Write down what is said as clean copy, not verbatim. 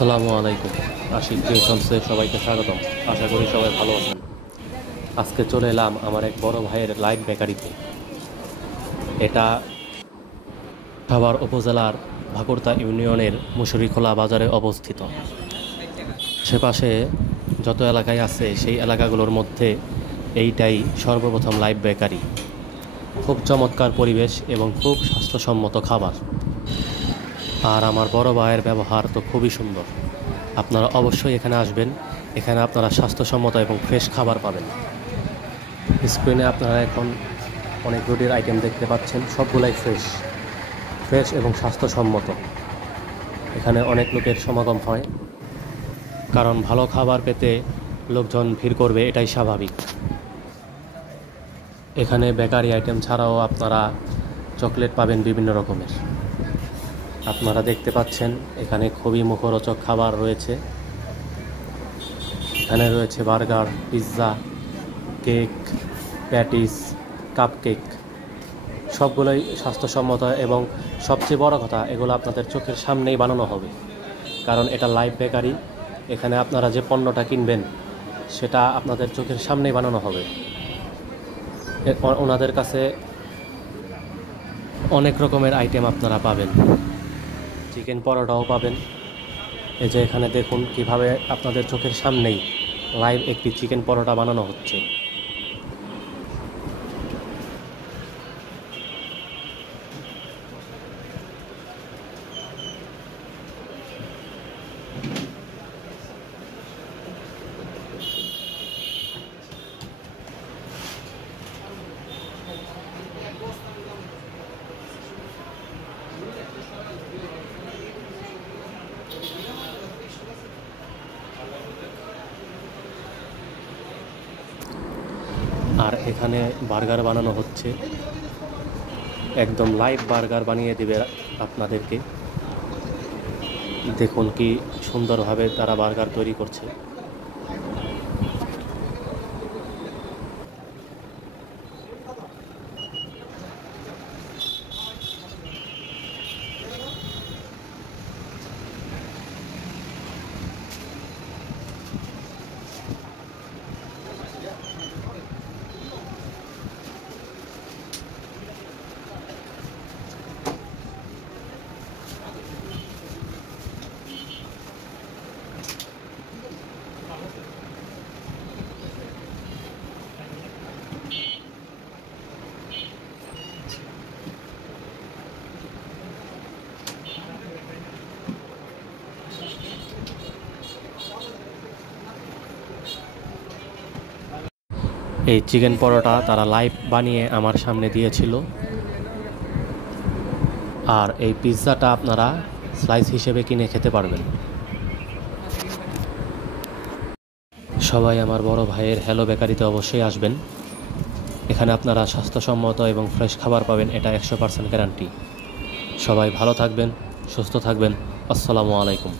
আসসালামু আলাইকুম। আশিক ক্রিয়েশনসে সবাইকে স্বাগতম। আশা করি সবাই ভালো আছেন। আজকে চলে এলাম আমার এক বড় ভাইয়ের লাইভ বেকারিতে। এটা সাভার উপজেলার ভাকুরতা ইউনিয়নের মুসুরিখোলা বাজারে অবস্থিত। আশেপাশে যত এলাকায় আছে সেই এলাকাগুলোর মধ্যে এইটাই সর্বপ্রথম লাইভ বেকারি। খুব চমৎকার পরিবেশ এবং খুব স্বাস্থ্যসম্মত খাবার। আর আমার বড় ভাইয়ের ব্যবহার তো খুবই সুন্দর। আপনারা অবশ্যই এখানে আসবেন। এখানে আপনারা স্বাস্থ্যসম্মত এবং ফ্রেশ খাবার পাবেন। স্ক্রিনে আপনারা এখন অনেক রুটির আইটেম দেখতে পাচ্ছেন, সবগুলাই ফ্রেশ এবং স্বাস্থ্যসম্মত। এখানে অনেক লোকের সমাগম হয়, কারণ ভালো খাবার পেতে লোকজন ভিড় করবে, এটাই স্বাভাবিক। এখানে বেকারি আইটেম ছাড়াও আপনারা চকলেট পাবেন বিভিন্ন রকমের। আপনারা দেখতে পাচ্ছেন এখানে খুবই মুখরোচক খাবার রয়েছে। এখানে রয়েছে burger, pizza, cake, patties, cupcake. সবগুলোই স্বাস্থ্যসম্মত এবং সবচেয়ে বড় কথা, এগুলো আপনাদের চোখের সামনেই বানানো হবে, কারণ এটা লাইভ বেকারি। এখানে আপনারা যে পণ্যটা কিনবেন সেটা আপনাদের চোখের সামনেই বানানো হবে। ওনাদের কাছে অনেক রকমের আইটেম আপনারা পাবেন। চিকেন পরোটাও পাবেন। এই যে এখানে দেখুন কিভাবে আপনাদের চোখের সামনেই লাইভ একটি চিকেন পরোটা বানানো হচ্ছে। আর এখানে বার্গার বানানো হচ্ছে, একদম লাইভ বার্গার বানিয়ে দেবে আপনাদেরকে। দেখুন কি সুন্দরভাবে তারা বার্গার তৈরি করছে। এই চিকেন পরোটা তারা লাইভ বানিয়ে আমার সামনে দিয়েছিল। আর এই পিৎজাটা আপনারা স্লাইস হিসেবে কিনে খেতে পারবেন। সবাই আমার বড় ভাইয়ের হ্যালো বেকারিতে অবশ্যই আসবেন। এখানে আপনারা স্বাস্থ্যসম্মত এবং ফ্রেশ খাবার পাবেন, এটা 100% গ্যারান্টি। সবাই ভালো থাকবেন, সুস্থ থাকবেন। আসসালামু আলাইকুম।